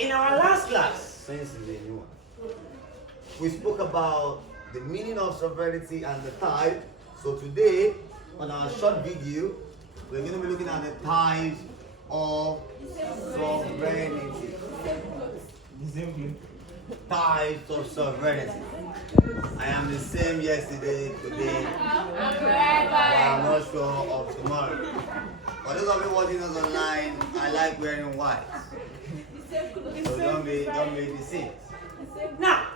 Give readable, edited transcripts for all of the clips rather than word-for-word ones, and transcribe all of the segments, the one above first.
In our last class, since it's a new one, we spoke about the meaning of sovereignty and the type. So today, on our short video, we're going to be looking at the types of sovereignty. Types of sovereignty. I am the same yesterday, today, but I'm not sure of tomorrow. For those of you watching us online, I like wearing white. So don't be deceived. Now,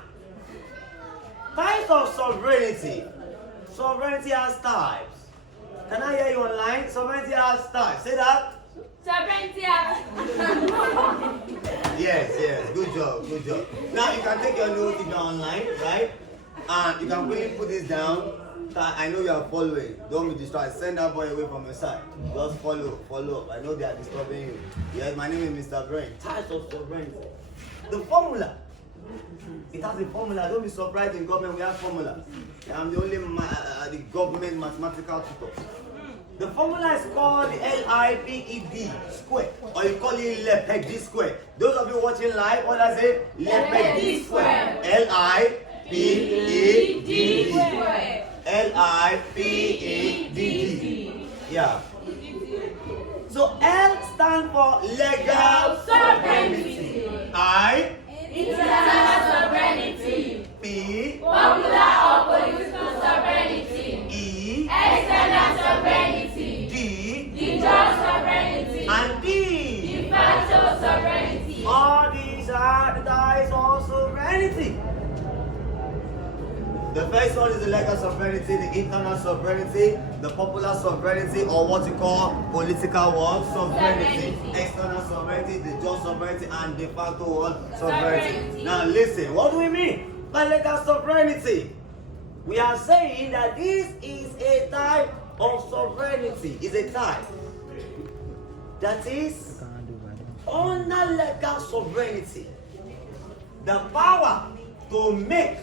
types of sovereignty. Sovereignty has types. Can I hear you online? Sovereignty has types. Say that. Sovereignty has. Yes. Good job. Now you can take your notes if you're online, right? And you can really put this down. I know you are following. Don't be distracted. Send that boy away from your side. Just follow up. I know they are disturbing you. Yes, my name is Mr. Brain. Types of sovereignty. The formula. It has a formula. Don't be surprised in government we have formulas. I'm the only the government mathematical tutor. The formula is called LIPED square, or you call it LIPED square. Those of you watching live, what does it? LIPED square. LIPED square. LIPED. Yeah. So L stands for legal sovereignty. I. International sovereignty. P. Popular or political sovereignty. E. External sovereignty. D. De jure sovereignty. And D. De facto sovereignty. All these are the types of sovereignty. The first one is the legal sovereignty, the internal sovereignty, the popular sovereignty, or what you call political one sovereignty. External sovereignty, the just sovereignty, and de facto one sovereignty. Now listen, what do we mean by legal sovereignty? We are saying that this is a type of sovereignty. It's a type that is under legal sovereignty. The power to make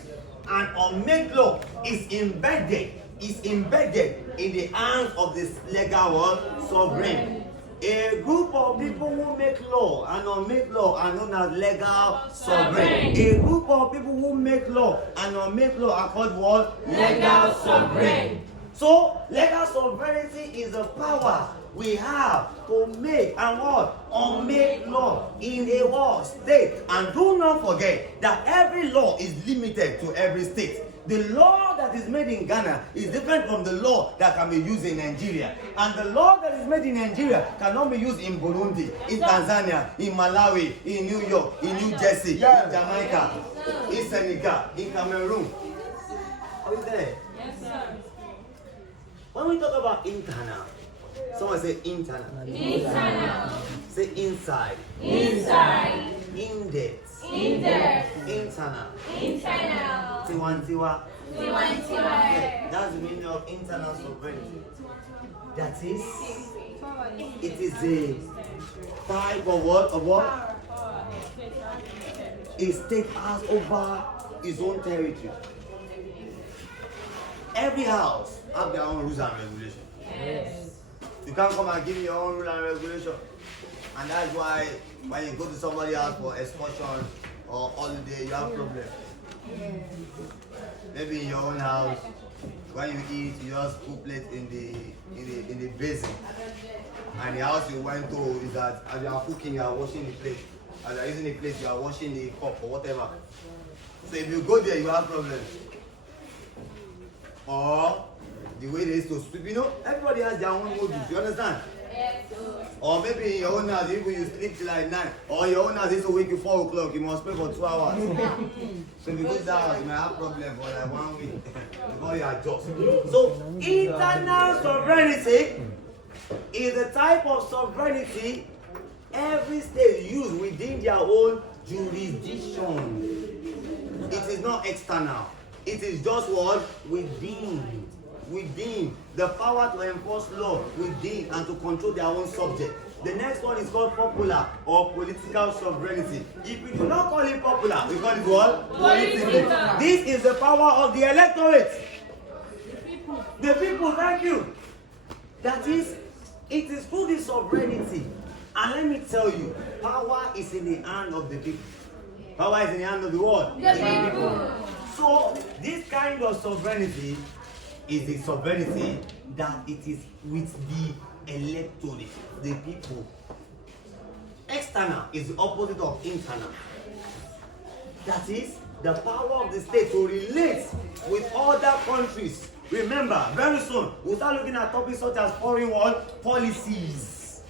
and unmake law is embedded in the hands of this legal one sovereign. A group of people who make law and unmake law are known as legal sovereign. A group of people who make law and unmake law are called what? Legal sovereign. So legal sovereignty is the power we have to make and what? Unmake law in a what? State. And do not forget that every law is limited to every state. The law that is made in Ghana is different from the law that can be used in Nigeria. And the law that is made in Nigeria cannot be used in Burundi, in Tanzania, in Malawi, in New York, in New Jersey, in Jamaica, in Senegal, in Cameroon. Are you there? Yes, sir. When we talk about internal, someone say internal. Internal. Say inside. Inside. In-depth. In-depth. Internal. Internal. Tiwantiwa. Tiwantiwa. That's the meaning of internal sovereignty. That is, it is a type of what? Of what? A state has over its own territory. Every house have their own rules and regulations. Yes. You can't come and give me your own rule and regulation. And that's why when you go to somebody else for excursion or holiday, you have problems. Maybe in your own house, when you eat, you just put plate in the basin. And the house you went to is that as you are cooking, you are washing the plate. As you are using the plate, you are washing the cup or whatever. So if you go there, you have problems. Or the way they used to sweep, everybody has their own modus, you understand? Yes. Or maybe in your own house, even you sleep till like 9, or your own house is to wake you 4 o'clock, you must pay for 2 hours. So if you go to that house, you might have problem for like 1 week before you adjust. So internal sovereignty is a type of sovereignty every state use within their own jurisdiction. It is not external. It is just what? Within. The power to enforce law within and to control their own subject. The next one is called popular or political sovereignty. If we do not call it popular, we call it what? Political. This is the power of the electorate. The people, thank you. That is, it is through this sovereignty And let me tell you, power is in the hand of the people. Power is in the hand of the world. The people. So this kind of sovereignty is a sovereignty that it is with the electorate, the people. External is the opposite of internal. That is the power of the state to relate with other countries. Remember, very soon we'll start looking at topics such as foreign policies.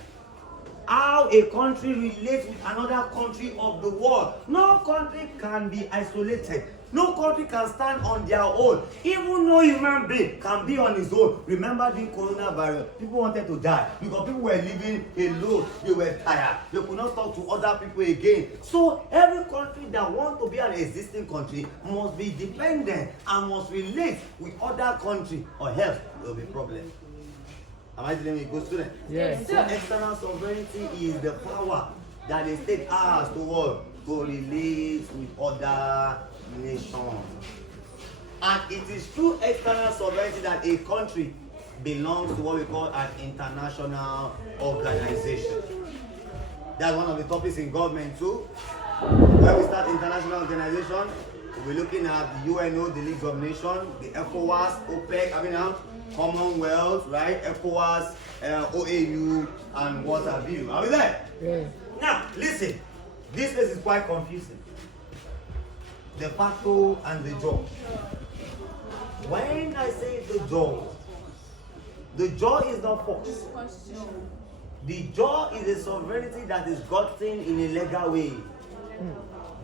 How a country relates with another country of the world. No country can be isolated. No country can stand on their own. Even no human being can be on his own. Remember the coronavirus, people wanted to die because people were living alone. They were tired. They could not talk to other people again. So every country that wants to be an existing country must be dependent and must relate with other countries, or else there will be problems. Am I telling you, good student? Yes. So external sovereignty is the power that the state has to what? To relate with other nations. And it is through external sovereignty that a country belongs to what we call an international organization. That's one of the topics in government too. When we start international organization, we're looking at the UNO, the League of Nations, the ECOWAS, OPEC, Commonwealth, right? ECOWAS, OAU, and what have you. Are we there? Yeah. Now, listen. This case is quite confusing. De facto and the jure. When I say the jure is not force. The jure is a sovereignty that is gotten in a legal way.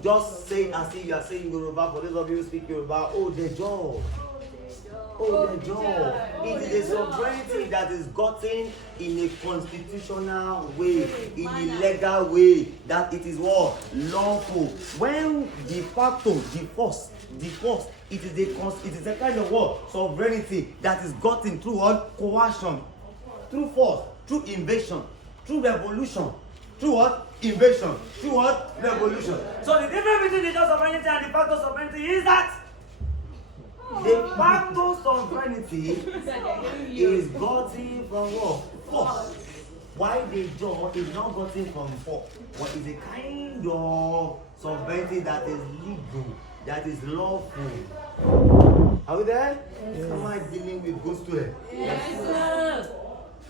Just say as if you are saying Yoruba, for those of you who speak Yoruba, oh, the jure. Oh, the jure. It is a sovereignty that is gotten in a constitutional way, in a legal way, that it is what? Lawful. When de facto, the force, it is a kind of what? Sovereignty that is gotten through what? Coercion, through force, through invasion, through revolution. Through what? Invasion. Through what? Revolution. So the difference between the just sovereignty and de facto sovereignty is that de facto sovereignty is gotten from what? Force. Why the jure is not gotten from force, but is a kind of sovereignty that is legal, that is lawful. Are we there? Yes. Am I dealing with good students? Yes, sir.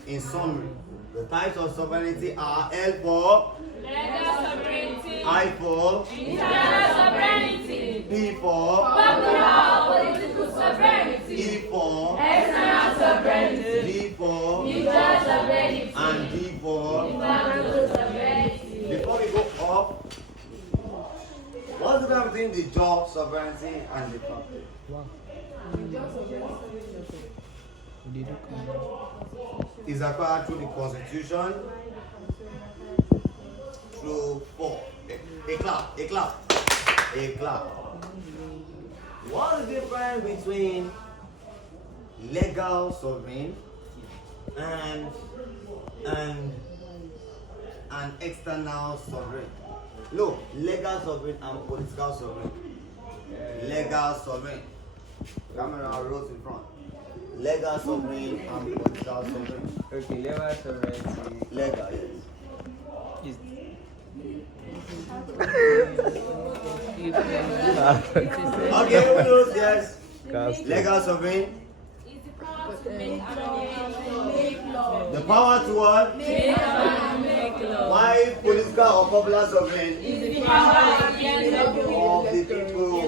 In summary, the types of sovereignty are L for Legal sovereignty. I for Internal sovereignty. P for Popular political sovereignty. E for External sovereignty. D for Mutual sovereignty. and D for. Internal sovereignty. Before we go up, what's the difference between the jure sovereignty and the facto? Wow. Is acquired through the constitution, through four. A clap. What's the difference between legal sovereign and external sovereign? No, legal sovereign and political sovereign. Legal sovereign. Camera rolls in front. Legal sovereign and political sovereign. Okay, legal sovereignty Legal, yes. is Okay, who knows? Yes. cast. Legal sovereign. Is the power to make law. The power to what? Make law. Why political or popular sovereign? Is the power at the end of the Of the people.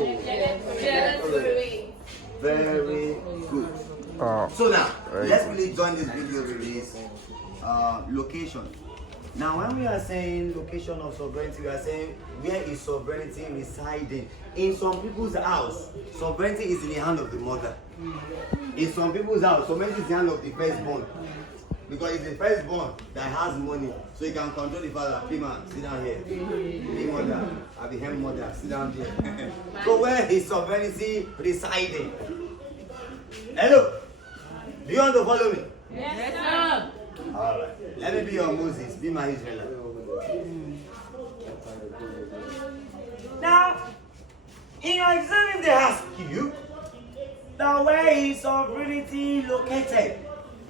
Very good. So now, let's really join this video with this location. Now, when we are saying location of sovereignty, we are saying where is sovereignty residing? In some people's house, sovereignty is in the hand of the mother. In some people's house, sovereignty is in the hand of the firstborn. Because it's the firstborn that has money, so you can control the father. Hey man, sit down here. Hey mother, I be him mother, sit down here. So where is sovereignty residing? Hello, do you want to follow me? Yes, sir. Alright, let me be your Moses, be my Israelite. Now, in your exam, if they ask you, now where is sovereignty located?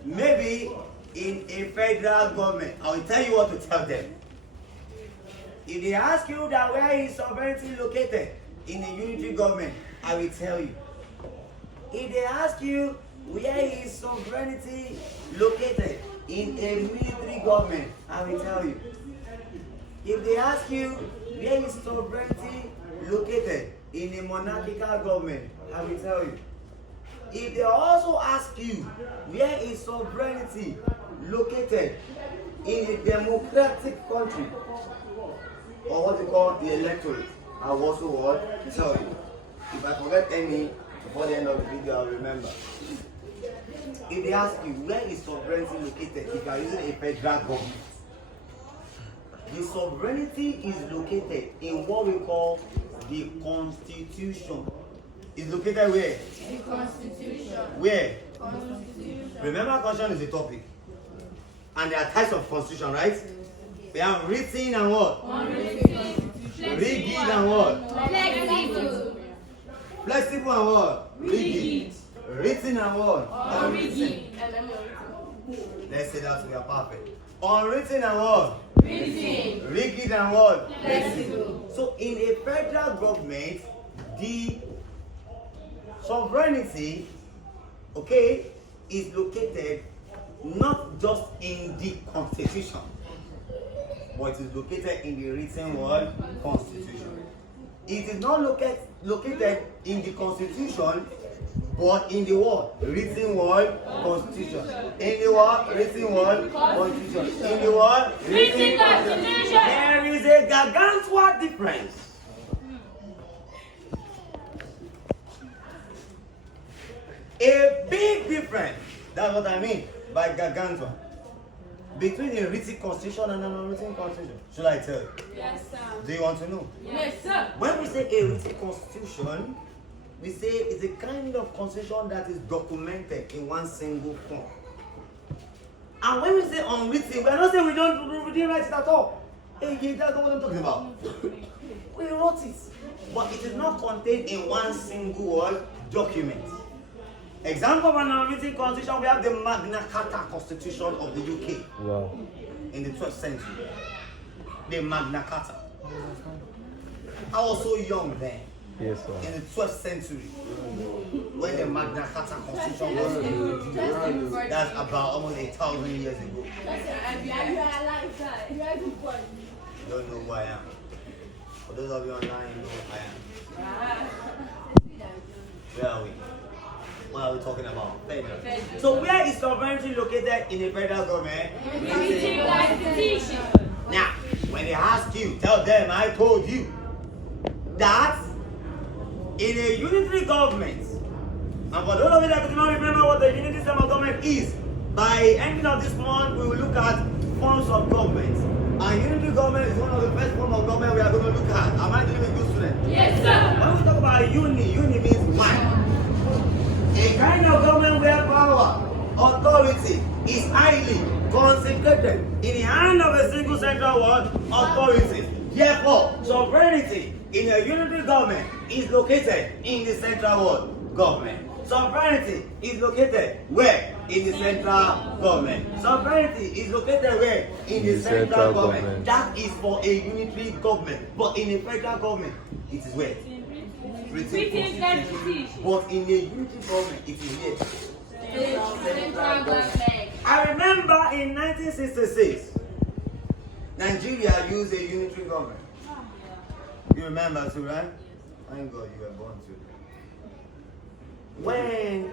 Maybe in a federal government, I will tell you what to tell them. If they ask you that where is sovereignty located in a unitary government, I will tell you. If they ask you where is sovereignty located in a military government, I will tell you. If they ask you where is sovereignty located in a monarchical government, I will tell you. If they also ask you where is sovereignty located in a democratic country, or what they call the electorate, I will also tell you. If I forget any before the end of the video, I'll remember. If they ask you where is sovereignty located, if you are using a federal government, the sovereignty is located in what we call the Constitution. It's located where? The Constitution. Where? Constitution. Remember, Constitution is a topic. And there are types of Constitution, right? We have written and what? Unwritten. Rigid and what? Flexible. Flexible and what? Rigid. Written and what? Unwritten. Let's say that we are perfect. Unwritten and what? Written. Rigid and what? Flexible. So in a federal government, the sovereignty, okay, is located not just in the Constitution, but it is located in the written word Constitution. It is not located in the Constitution, but in the word written word Constitution. In the word written word Constitution. In the word Written Constitution. There is a gargantuan difference. A big difference. That's what I mean by gargantuan. Between a written constitution and an unwritten constitution. Should I tell you? Yes, sir. Do you want to know? Yes, sir. When we say a written constitution, we say it's a kind of constitution that is documented in one single form. And when we say unwritten, we are not saying we didn't write it at all. Hey, that's not what I'm talking about. We wrote it, but it is not contained in one single word document. Example of an unwritten constitution, we have the Magna Carta Constitution of the UK. Wow. In the 12th century. The Magna Carta. I was so young then. Yes, sir. In the 12th century. When the Magna Carta Constitution was introduced. That's about almost 1,000 years ago. You don't know who I am. For those of you online, you know who I am. Where are we? What are we talking about? Federal. So where is sovereignty located in a federal government? Written Constitution. Now, when they ask you, tell them I told you that in a unitary government, and for those of you that do not remember what the unitary system of government is, by ending of this month, we will look at forms of government. And unitary government is one of the first forms of government we are going to look at. Am I dealing with good students? Yes, sir. When we talk about uni means one. A kind of government where power, authority is highly concentrated in the hand of a single central word, authority. Therefore, sovereignty in a unitary government is located in the central word, government. Sovereignty is located where? In the central government. Sovereignty is located where? In the central government. That is for a unitary government. But in a federal government, it is where? Written Constitution. But in a unitary government, it is here. Central government. I remember in 1966, Nigeria used a unitary government. You remember too, right? Thank God you were born too. When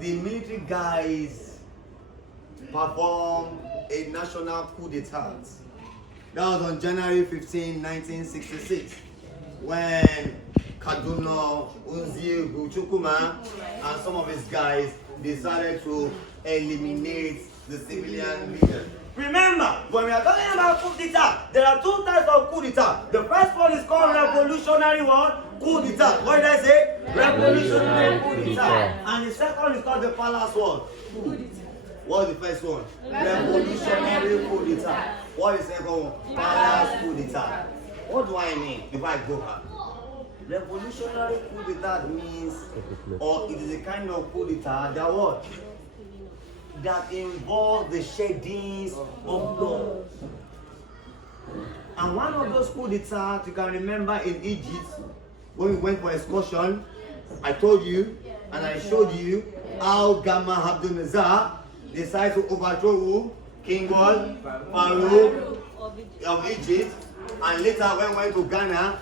the military guys performed a national coup d'etat, that was on January 15, 1966, when Kaduna, Unzi, Chukuma, and some of his guys decided to eliminate the civilian leaders. Remember, when we are talking about coup d'etat, there are two types of coup d'etat. The first one is called revolutionary coup d'etat. What did I say? Revolutionary coup d'etat. And the second is called the palace coup. What is the first one? Revolutionary coup d'etat. What is the second one? Palace coup d'etat. What do I mean if I go back? Revolutionary coup d'etat means, or it is a kind of coup d'etat that what? that involve the sheddings of blood. And one of those coup d'etat you can remember in Egypt, when we went for excursion, I told you and I showed you how Gamma Abdul-Nazar decided to overthrow who? King what? Pharaoh of Egypt. And later when we went to Ghana,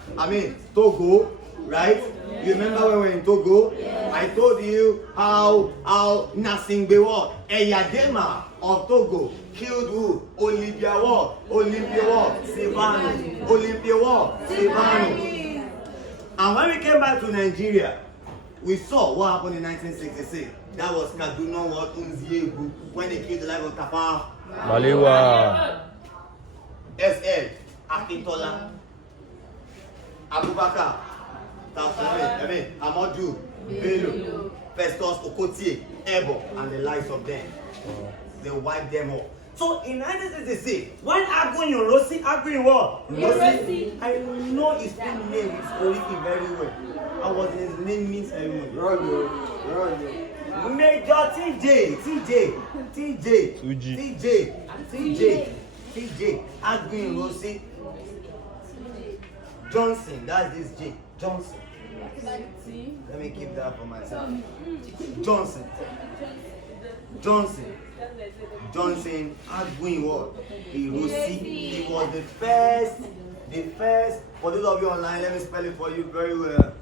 Togo, right? You remember when we were in Togo? I told you how Nasingbe what? Eyadema of Togo killed who? Olympia what? Silvano. And when we came back to Nigeria, we saw what happened in 1966. That was Kaduna what? Unziegu, when they killed the life of Tafa Balewa. SL, Akintola, Abubakar, Amadou, Bello, Festus Okotie, Ebo, and the likes of them. They wiped them all. So in 1966, when Agun Yorosi, Agun what? Yorosi, I know his full name is Oriki very well. I was his name means everyone. Major TJ, Agun Yorosi, Johnson, that's this J, Johnson. Let me keep that for myself. Johnson, Agun what? Yorosi. He was the first, for those of you online, let me spell it for you very well.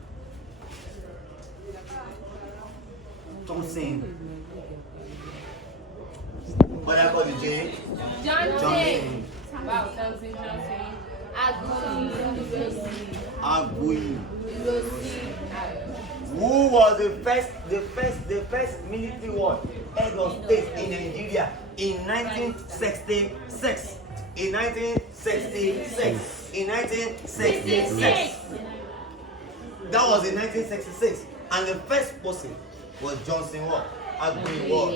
Johnson. What I call the J? Johnson. Wow, Johnson. Aguiyi. Who was the first military war head of state in Nigeria in 1966? In 1966. That was in 1966. And the first person was Johnson what? Aguiyi what?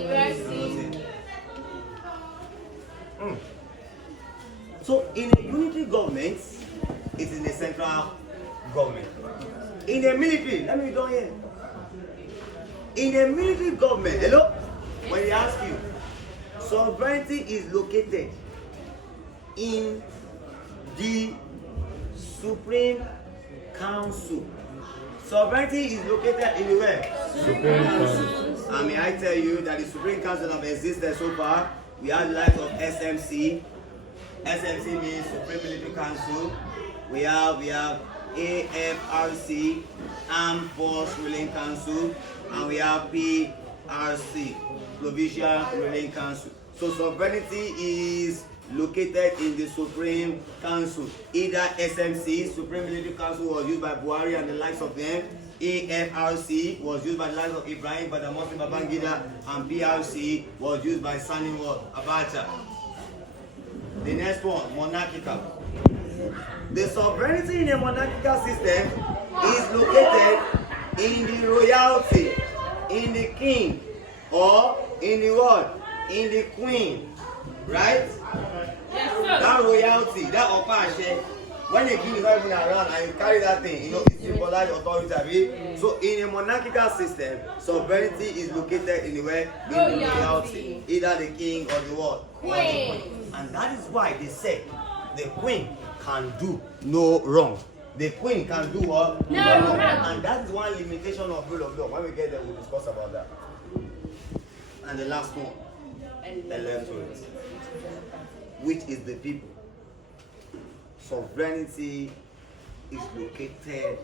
So in a unity government, it is the central government. In the military, let me go here. In the military government, hello? When they ask you, sovereignty is located in the Supreme Council. Sovereignty is located in the where? Supreme Council. And may I tell you that the Supreme Council have existed so far. We have the likes of SMC. SMC means Supreme Military Council. We have AFRC, Armed Force Ruling Council, and we have PRC, Provincial Ruling Council. So sovereignty is located in the Supreme Council. Either SMC, Supreme Military Council, was used by Buhari and the likes of them. AFRC was used by the likes of Ibrahim Badamasi Babangida, and PRC was used by Sani Abacha. The next one, monarchical. The sovereignty in a monarchical system is located in the royalty, in the king, or in the what? In the queen, right? Yes, sir. That royalty, that opashe, when the king is not even around and you carry that thing, it symbolize authority. So in a monarchical system, sovereignty is located in the way in the royalty, either the king or the what? Queen. And that is why they say the queen can do no wrong. The queen can do what? No wrong. And that is one limitation of rule of law. When we get there, we'll discuss about that. And the last one, electorate, which is the people. Sovereignty is located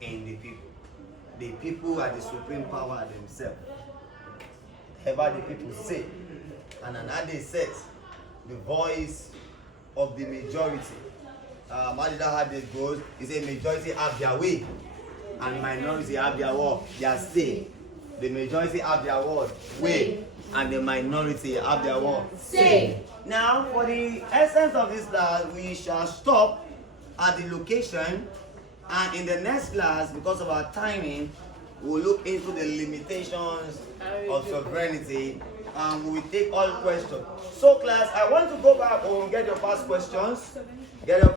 in the people. The people are the supreme power themselves. Whatever the people say, and another says, the voice of the majority. Madida had this goes, he said majority have their way, and minority have their word, their say. The majority have their word, way, and the minority have their word, say. Now, for the essence of this class, we shall stop at the location, and in the next class, because of our timing, we'll look into the limitations of sovereignty, and we will take all questions. So class, I want to go back and get your past questions. Get your